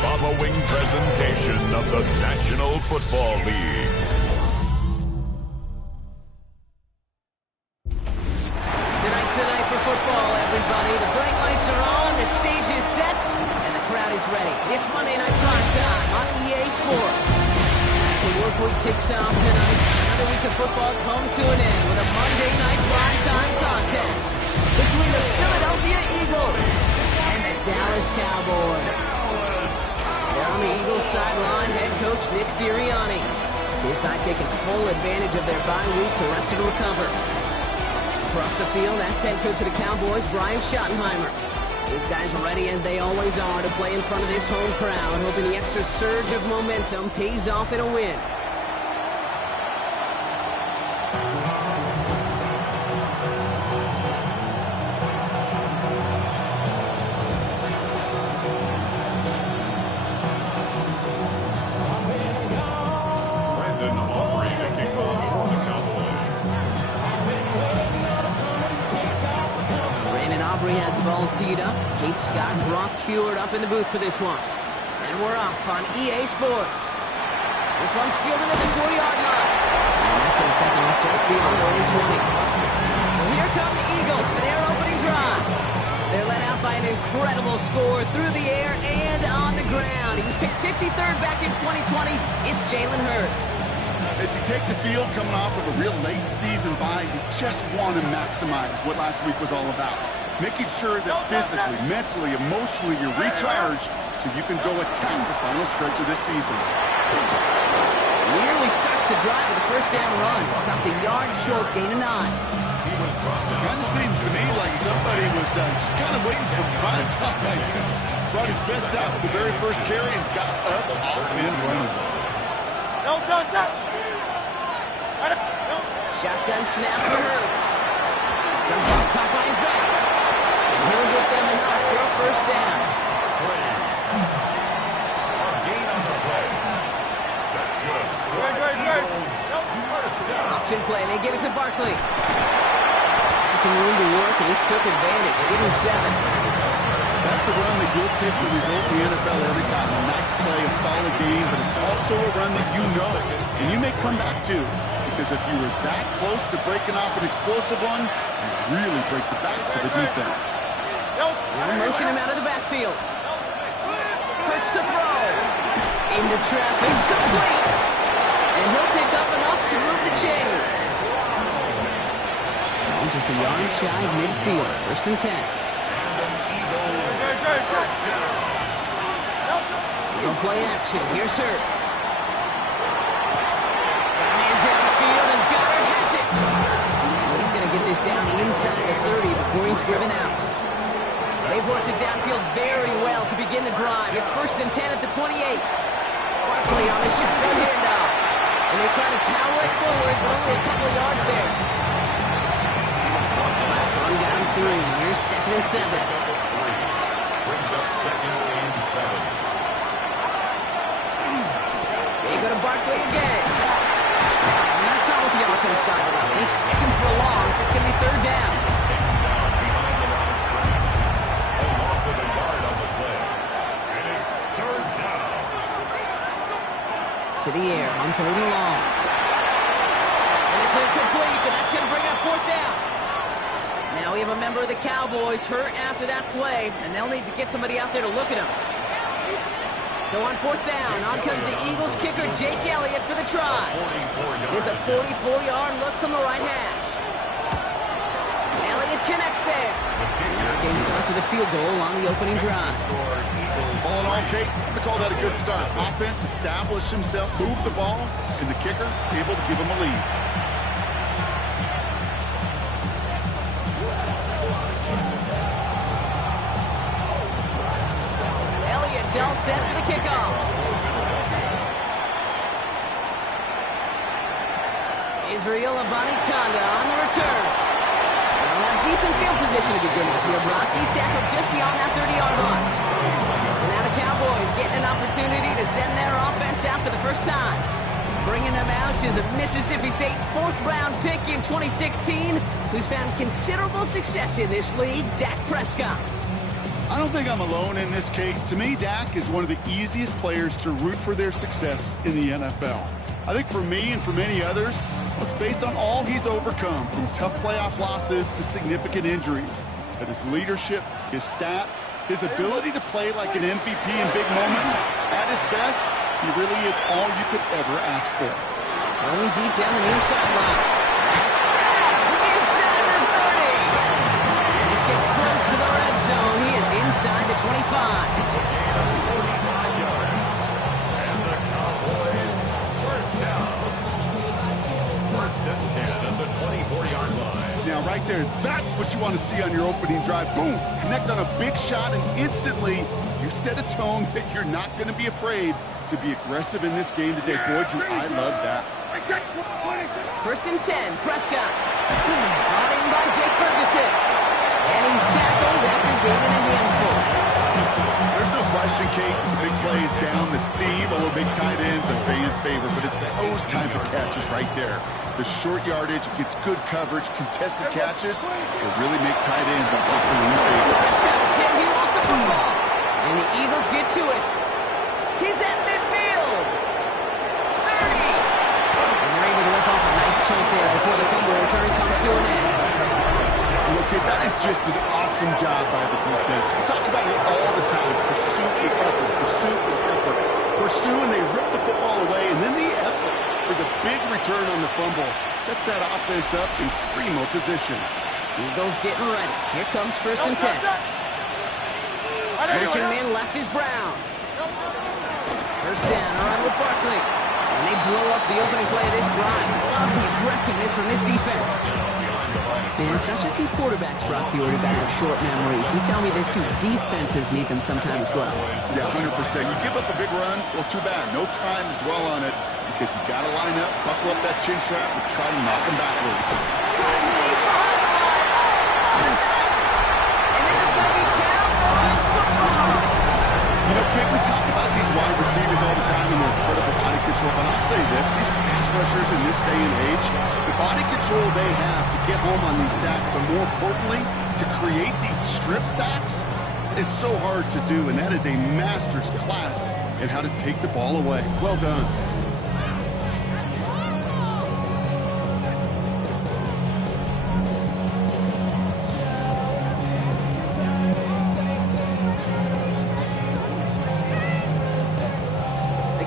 following presentation of the National Football League. Tonight's the night for football, everybody. The bright lights are on, the stage is set, and the crowd is ready. It's Monday Night Prime Time on EA Sports. The work week kicks off tonight. Another week of football comes to an end with a Monday Night Prime Time contest between the Philadelphia Eagles and the Dallas Cowboys. They're on the Eagles sideline, head coach Nick Sirianni. His side taking full advantage of their bye week to rest and recover. Across the field, that's head coach of the Cowboys, Brian Schottenheimer. These guys are ready, as they always are, to play in front of this home crowd, hoping the extra surge of momentum pays off in a win. Has the ball teed up. Kate Scott and Brock Heward up in the booth for this one. And we're off on EA Sports. This one's fielded at the 40-yard line. And that's going to set them up just beyond their own 20. So here come the Eagles for their opening drive. They're led out by an incredible score through the air and on the ground. He was picked 53rd back in 2020. It's Jalen Hurts. As you take the field coming off of a real late season bye, you just want to maximize what last week was all about. Making sure that physically, mentally, emotionally you're recharged so you can go attack the final stretch of this season. Nearly starts the drive with a first down run. Stopped a yard short, gain of 9. Kind of seems to me like somebody was just kind of waiting for prime time. Brought his best out with the very first carry and got us off and running. Shotgun snap for Hurts. Jump off, caught by his back. And he'll get them enough for a first down. Gain on the play. That's good. Option play. They give it to Barkley. Had some room to work, and he took advantage. Give him 7. That's a run that you'll take the result in the NFL every time. A nice play, a solid game, but it's also a run that you know. And you may come back too. Because if you were that close to breaking off an explosive one, you really break the backs of the defense. Now motion him out of the backfield. Hurts to throw. Into traffic. Complete. And he'll pick up enough to move the chains. And just a yard shy of midfield. First and 10. No play action. Here's Hurts. He's going to get this down inside the 30 before he's driven out. They've worked it downfield very well to begin the drive. It's first and 10 at the 28. Barkley on the shotgun handoff. And they try to power it forward, but only a couple of yards there. Last run down 3. Here's second and 7. Brings up second and 7. They go to Barkley again. And that's all with the offense side of it. He's sticking for a long, so it's going to be third down. It's taken down behind the line of scrimmage. A loss of a yard on the play. And it's third down. To the air on third and long. And it's incomplete, and that's going to bring up fourth down. Now we have a member of the Cowboys hurt after that play, and they'll need to get somebody out there to look at him. So on fourth down, on comes the Eagles kicker, Jake Elliott, for the try. It's a 44-yard look from the right hash. Elliott connects there. Now game starts with a field goal on the opening drive. All in all, Kate, I'm going to call that a good start. Offense established himself, moved the ball, and the kicker able to give him a lead. All set for the kickoff. Israel Abanikanda on the return. They'll have decent field position to begin with here, Brock. He's tackled just beyond that 30-yard line. So now the Cowboys getting an opportunity to send their offense out for the first time. Bringing them out is a Mississippi State fourth-round pick in 2016 who's found considerable success in this league, Dak Prescott. I don't think I'm alone in this, Kate. To me, Dak is one of the easiest players to root for their success in the NFL. I think for me and for many others, it's based on all he's overcome, from tough playoff losses to significant injuries. But his leadership, his stats, his ability to play like an MVP in big moments, at his best, he really is all you could ever ask for. Going deep down the near sideline. That's grabbed inside the 30. And this gets close to the red zone. He is inside the 25. It's a gain of 45 yards. And the Cowboys first down. First and 10 at the 24-yard line. Now, right there, that's what you want to see on your opening drive. Boom! Connect on a big shot, and instantly you set a tone that you're not going to be afraid to be aggressive in this game today. Boy, do I love that. First and 10, Prescott. Brought in by Jake Ferguson. And he's tackled after gaining a handful. There's no question, Kate, big plays down the seam or big tight ends are fan favorite, but it's those type of catches right there. The short yardage gets good coverage, contested catches that really make tight ends a popular favorite. Prescott is hit. He lost the football. And the Eagles get to it. He's at midfield. 30. And they're able to rip off a nice chunk there before the fumble return comes to an end. Okay, that is just an awesome job by the defense. We talk about it all the time. Pursuit with effort, pursuit with effort. Pursue and they rip the football away, and then the effort for the big return on the fumble sets that offense up in primo position. Eagles getting ready. Here comes first and 10. Motion man left is Brown. First down, around with Barkley. And they blow up the opening play of this drive. Love the aggressiveness from this defense. And it's not just you quarterbacks, Brock Hewitt, about your short memories. You tell me this too. Defenses need them sometimes as well. Yeah, 100%. You give up a big run, well, too bad. No time to dwell on it because you got to line up, buckle up that chin strap, and try to knock them backwards. And this is going to be Cowboys football. You know, Kate, we talk about these wide receivers all the time and their incredible body control, but I'll say this, these pass rushers in this day and age, the body control they have to get home on these sacks, but more importantly, to create these strip sacks is so hard to do, and that is a master's class in how to take the ball away. Well done.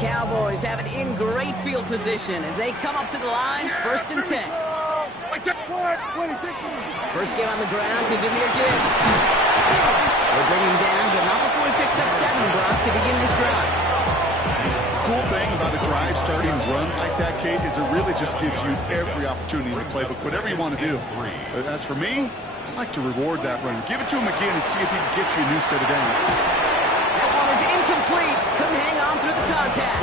Cowboys have it in great field position as they come up to the line, first and 10. First game on the ground to Jahmyr Gibbs. They bring him down, but not before he picks up 7, Brock, to begin this drive. Cool thing about a drive starting run like that, Kate, is it really just gives you every opportunity in the playbook, whatever you want to do. But as for me, I like to reward that run. Give it to him again and see if he can get you a new set of downs. That one is incomplete. Couldn't hang on through the contact.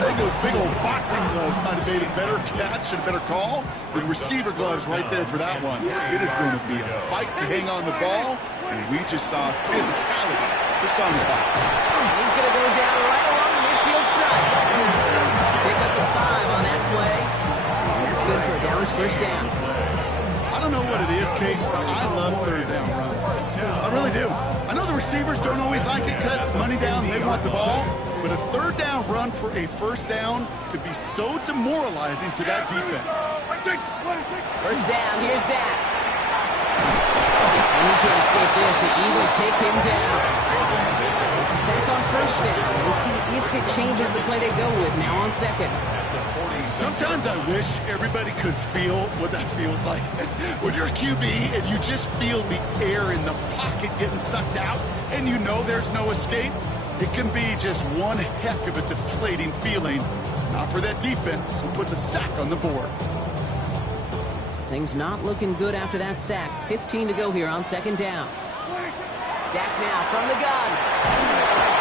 I think those big old boxing gloves might have made a better catch and a better call than receiver gloves right there for that one. It is going to be a fight to hang on the ball, and we just saw physicality personified. He's going to go down right along the midfield stripe. Pick up the 5 on that play, and that's good for a Dallas first down. I don't know what it is, Kate, but I love third down runs. I really do. I know the receivers don't always like it because it's money down, they want the ball, but a third down run for a first down could be so demoralizing to that defense. First down, here's Dak. And he can't escape this. The Eagles take him down. It's a sack on first down. We'll see if it changes the play they go with now on second. Sometimes I wish everybody could feel what that feels like. When you're a QB and you just feel the air in the pocket getting sucked out and you know there's no escape, it can be just one heck of a deflating feeling. Not for that defense who puts a sack on the board. Things not looking good after that sack. 15 to go here on second down. Dak now from the gun.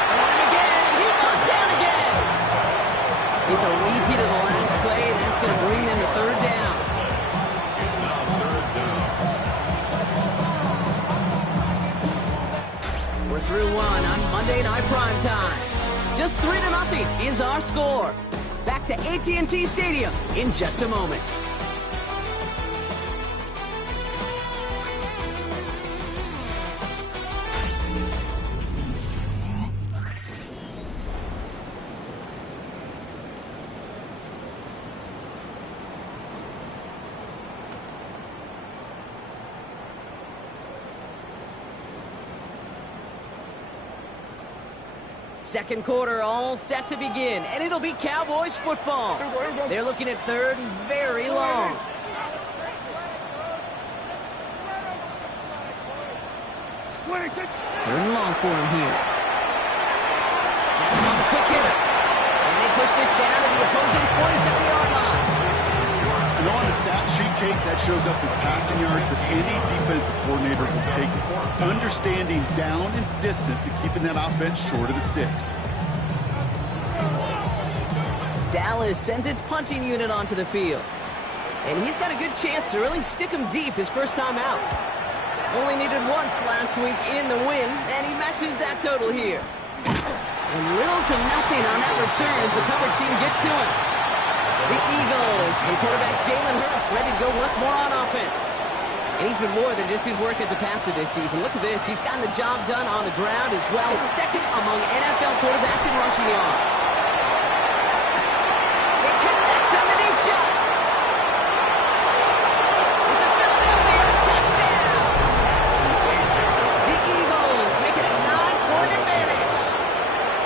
And again, he goes down again. It's a repeat of the last play. That's going to bring them to third down. It's now third down. We're through one on Monday Night Primetime. Just 3-0 is our score. Back to AT&T Stadium in just a moment. Second quarter all set to begin, and it'll be Cowboys football. They're looking at third and very long. Third and long for him here. That's on the quick hitter. And they push this down to the opposing 47-yard line. And on the stat sheet, Kate, that shows up as passing yards that any defensive coordinator will take it. Understanding down and distance and keeping that offense short of the sticks. Dallas sends its punting unit onto the field. And he's got a good chance to really stick him deep his first time out. Only needed once last week in the win, and he matches that total here. And little to nothing on that return as the coverage team gets to him. The Eagles and quarterback Jalen Hurts ready to go once more on offense. And he's been more than just his work as a passer this season. Look at this. He's gotten the job done on the ground as well. Second among NFL quarterbacks in rushing yards. They connect on the deep shot. It's a Philadelphia touchdown. The Eagles make it a 9-point advantage.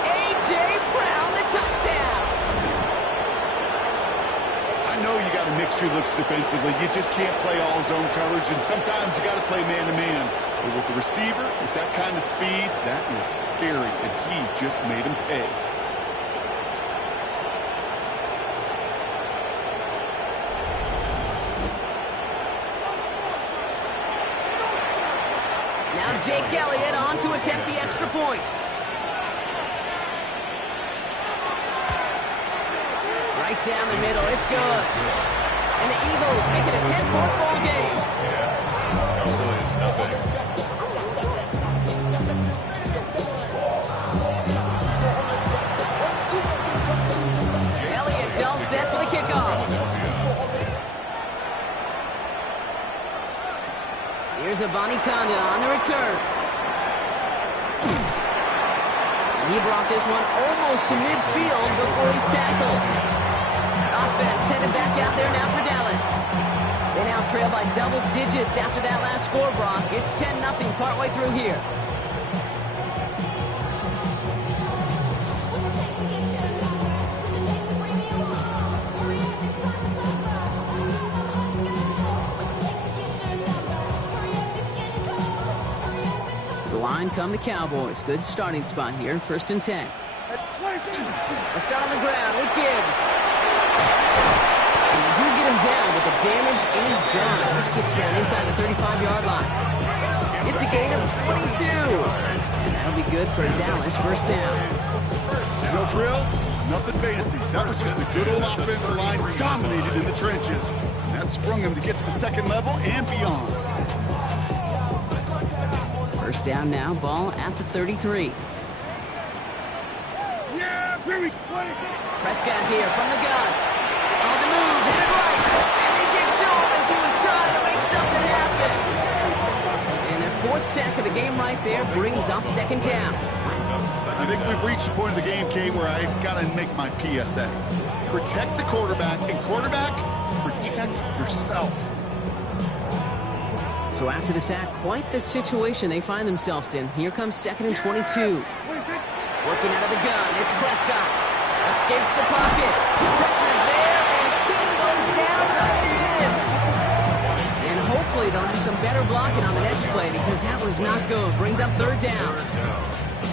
A.J. Brown, the touchdown. I know you got to mix your looks defensively. You just can't play all zone coverage, and sometimes you got to play man-to-man. But with a receiver with that kind of speed, that is scary, and he just made him pay. Now Jake Elliott on to attempt the extra point. Right down the middle, it's good. And the Eagles make it a 10-point ball game. Cowboys, nothing. Elliott's all set for the kickoff. Here's Abani Konda on the return. He brought this one almost to midfield before he's tackled. Offense headed back out there now for Dallas. They now trail by double digits after that last score, Brock. It's 10-0 partway through here. To the line come the Cowboys. Good starting spot here, 1st and 10. Let's start on the ground with Gibbs. And they do get him down, but the damage is done. This gets down inside the 35-yard line. It's a gain of 22. And that'll be good for Dallas, 1st down. No frills, nothing fancy. That was just a good old offensive line dominated in the trenches. And that sprung him to get to the second level and beyond. 1st down now, ball at the 33. Prescott here from the gun. On the move, headed right. And they get to him as he was trying to make something happen. And their 4th sack of the game right there brings up 2nd down. I think we've reached the point of the game, Kate, where I got to make my PSA. Protect the quarterback, and quarterback, protect yourself. So after the sack, quite the situation they find themselves in. Here comes 2nd and 22. Working out of the gun, it's Prescott. Escapes the pocket. Pressure's there, and he goes down again. And hopefully they'll have some better blocking on the next play because that was not good. Brings up 3rd down.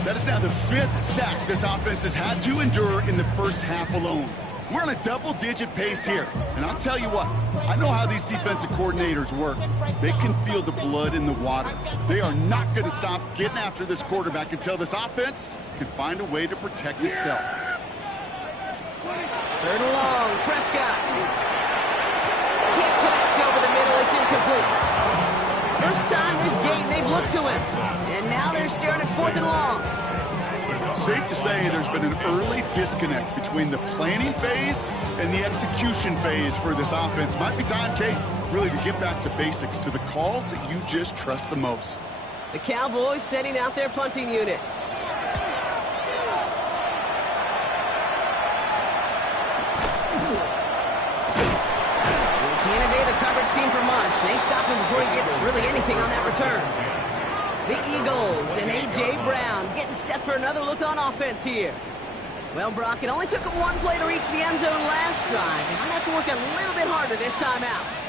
That is now the 5th sack this offense has had to endure in the first half alone. We're on a double-digit pace here. And I'll tell you what, I know how these defensive coordinators work. They can feel the blood in the water. They are not going to stop getting after this quarterback until this offense can find a way to protect itself. 3rd and long, Prescott. Can't connect over the middle, it's incomplete. First time this game they've looked to him. And now they're staring at 4th and long. Safe to say there's been an early disconnect between the planning phase and the execution phase for this offense. Might be time, Kate, really to get back to basics, to the calls that you just trust the most. The Cowboys setting out their punting unit. Can't obey the coverage team for much. They stop him before he gets really anything on that return. The Eagles and A.J. Brown getting set for another look on offense here. Well, Brock, it only took them one play to reach the end zone last drive. They might have to work a little bit harder this time out.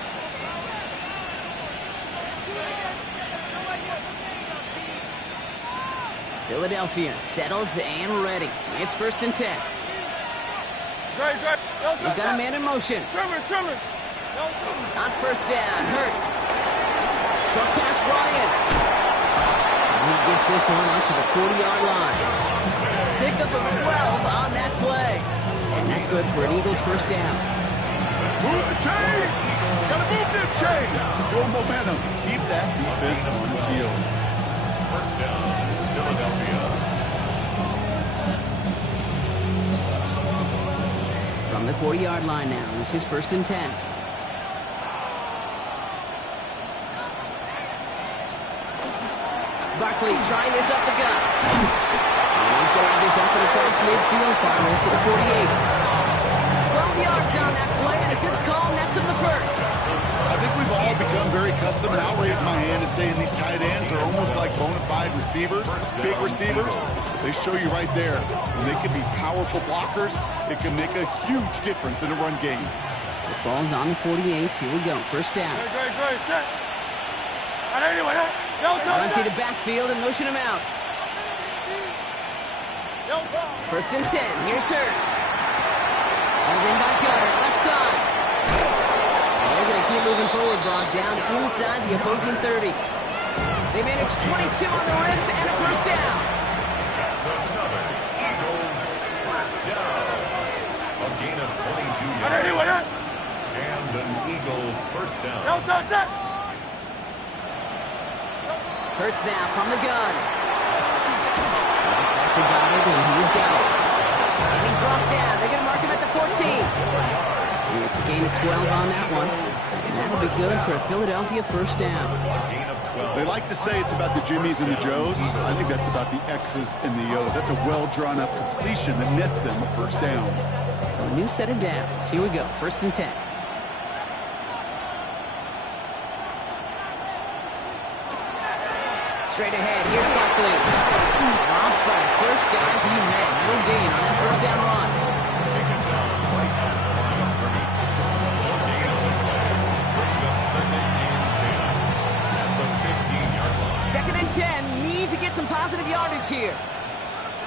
Philadelphia settled and ready. It's 1st and 10. We've got a man in motion. On 1st down, Hurts. Short pass brought in. And he gets this one up to the 40-yard line. Pickup of 12 on that play. And that's good for an Eagles 1st down. Move the chain! Gotta move the chain! Go momentum. Keep that defense on its heels. 1st down, Philadelphia. From the 40-yard line now, this is 1st and 10. Barkley trying this up the gut. And he's going to have this effort across midfield, partner to the 48. 12 yards on that play, and a good call nets him the 1st. I think we've all become very accustomed, and I'll raise my hand and saying these tight ends are almost like bona fide receivers, big receivers. They show you right there, when they can be powerful blockers, it can make a huge difference in a run game. The ball's on the 48. Here we go, 1st down. Empty the backfield and motion him out. 1st and 10. Here's Hurts. Hauled in by Gunner, left side. They're going to keep moving forward, Brock, down inside the opposing 30. They managed 22 on the rip and a 1st down. That's another Eagles 1st down. A gain of 22 yards. And an Eagle 1st down. Hurts now from the gun. Right back to Goddard, and he's got it. And he's brought down. They're going to mark him at the 14. It's a gain of 12 on that one. And that'll be good for a Philadelphia 1st down. They like to say it's about the Jimmies and the Joes. I think that's about the X's and the O's. That's a well-drawn-up completion that nets them a 1st down. So a new set of downs. Here we go, 1st and 10. Straight ahead, here's Barkley. Off by the 1st guy he met. No gain on that 1st down run. Taken down right at the line of scrimmage. No gain on the play. Brings up 2nd and 10 at the 15-yard line. 2nd and 10. Need to get some positive yardage here.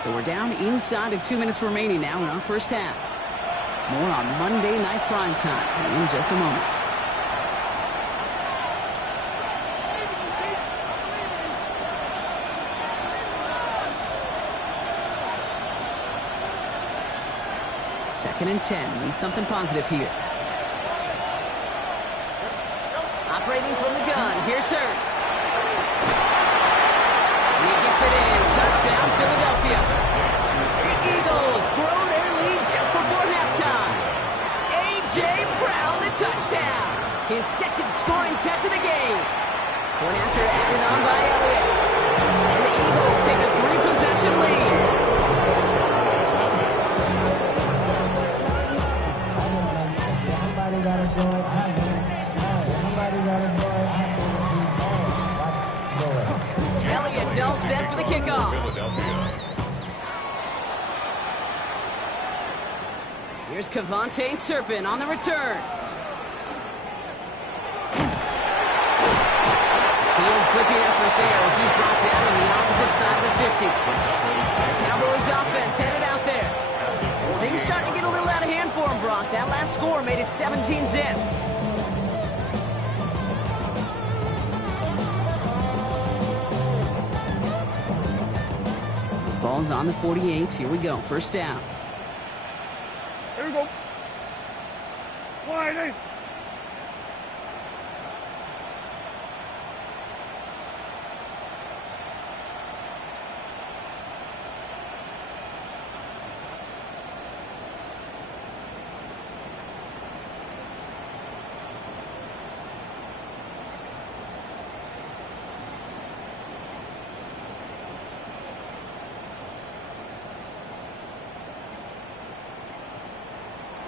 So we're down inside of 2 minutes remaining now in our 1st half. More on Monday Night Primetime in just a moment. Second and 10. Need something positive here. Operating from the gun. Here's Hurts. He gets it in. Touchdown, Philadelphia. The Eagles grow their lead just before halftime. A.J. Brown, the touchdown. His 2nd scoring catch of the game. Point after added on by Elliott. And the Eagles take a 3-possession lead. Elliott's all set for the kickoff. Here's Kevontae Turpin on the return. Field flipping effort there as he's brought down on the opposite side of the 50. The Cowboys offense headed out there. And things starting to get a little out of hand for him, Brock. That last score made it 17-zip. Ball's on the 48. Here we go. 1st down. Here we go. Wide eight.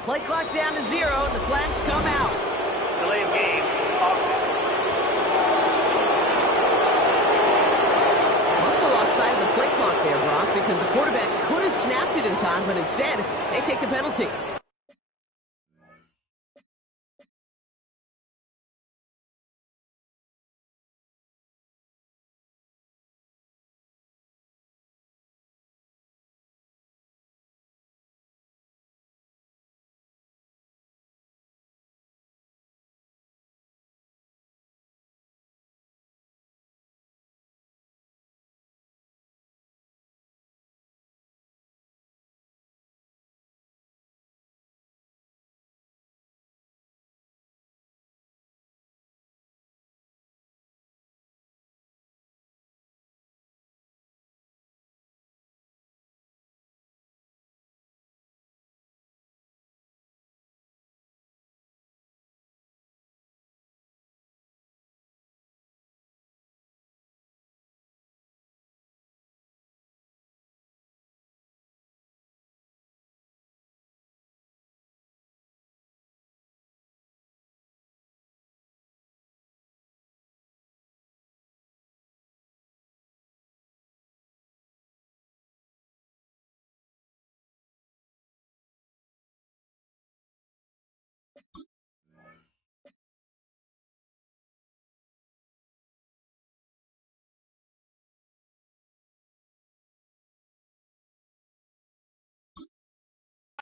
Play clock down to 0, and the flags come out. Delay of game. Must have lost sight of the play clock there, Brock. because the quarterback could have snapped it in time, but instead, they take the penalty.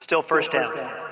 Still first down.